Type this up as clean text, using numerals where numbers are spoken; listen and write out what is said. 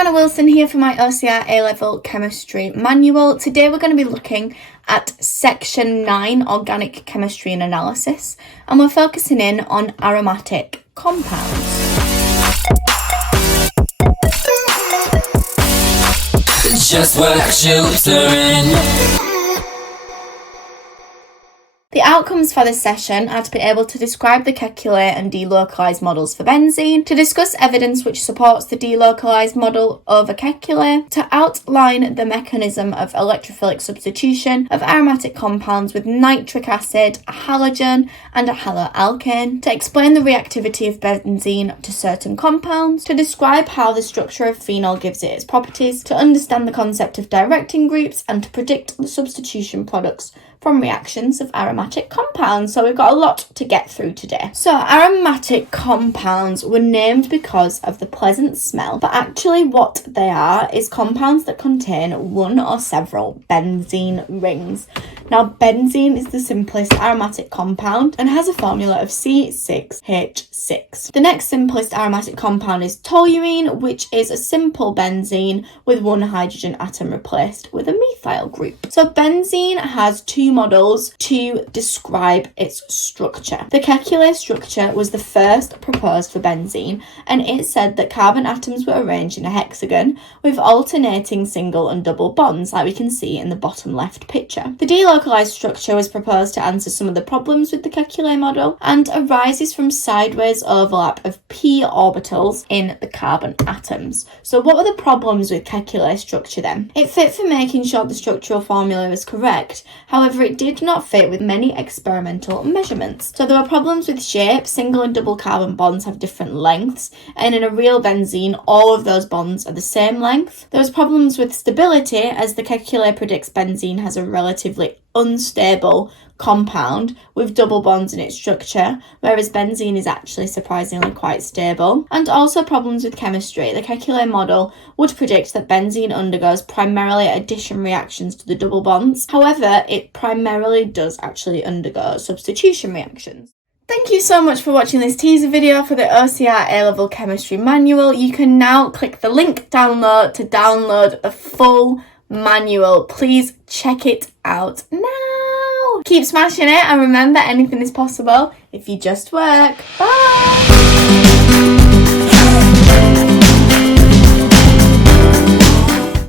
Joanna Wilson here for my OCR A-Level Chemistry Manual. Today we're going to be looking at Section 9, Organic Chemistry and Analysis, and we're focusing in on aromatic compounds. Just what you doing. The outcomes for this session are to be able to describe the calculate and delocalised models for benzene, to discuss evidence which supports the delocalised model over calculate, to outline the mechanism of electrophilic substitution of aromatic compounds with nitric acid, a halogen and a haloalkane, to explain the reactivity of benzene to certain compounds, to describe how the structure of phenol gives it its properties, to understand the concept of directing groups, and to predict the substitution products from reactions of aromatic compounds. So we've got a lot to get through today. So aromatic compounds were named because of the pleasant smell, but actually what they are is compounds that contain one or several benzene rings. Now benzene is the simplest aromatic compound and has a formula of C6H6. The next simplest aromatic compound is toluene, which is a simple benzene with one hydrogen atom replaced with a methyl group. So benzene has two models to describe its structure. The calculate structure was the first proposed for benzene, and it said that carbon atoms were arranged in a hexagon with alternating single and double bonds, like we can see in the bottom left picture. The delocalized structure was proposed to answer some of the problems with the calculate model and arises from sideways overlap of p orbitals in the carbon atoms. So what were the problems with calculate structure then? It fit for making sure the structural formula was correct, however it did not fit with many experimental measurements. So there were problems with shape. Single and double carbon bonds have different lengths, and in a real benzene all of those bonds are the same length. There was problems with stability, as the calculate predicts benzene has a relatively unstable compound with double bonds in its structure, whereas benzene is actually surprisingly quite stable. And also problems with chemistry. The calculate model would predict that benzene undergoes primarily addition reactions to the double bonds. However, it primarily does actually undergo substitution reactions. Thank you so much for watching this teaser video for the OCR A-Level Chemistry Manual. You can now click the link download to download the full manual. Please check it out now. Keep smashing it, and remember, anything is possible if you just work. Bye!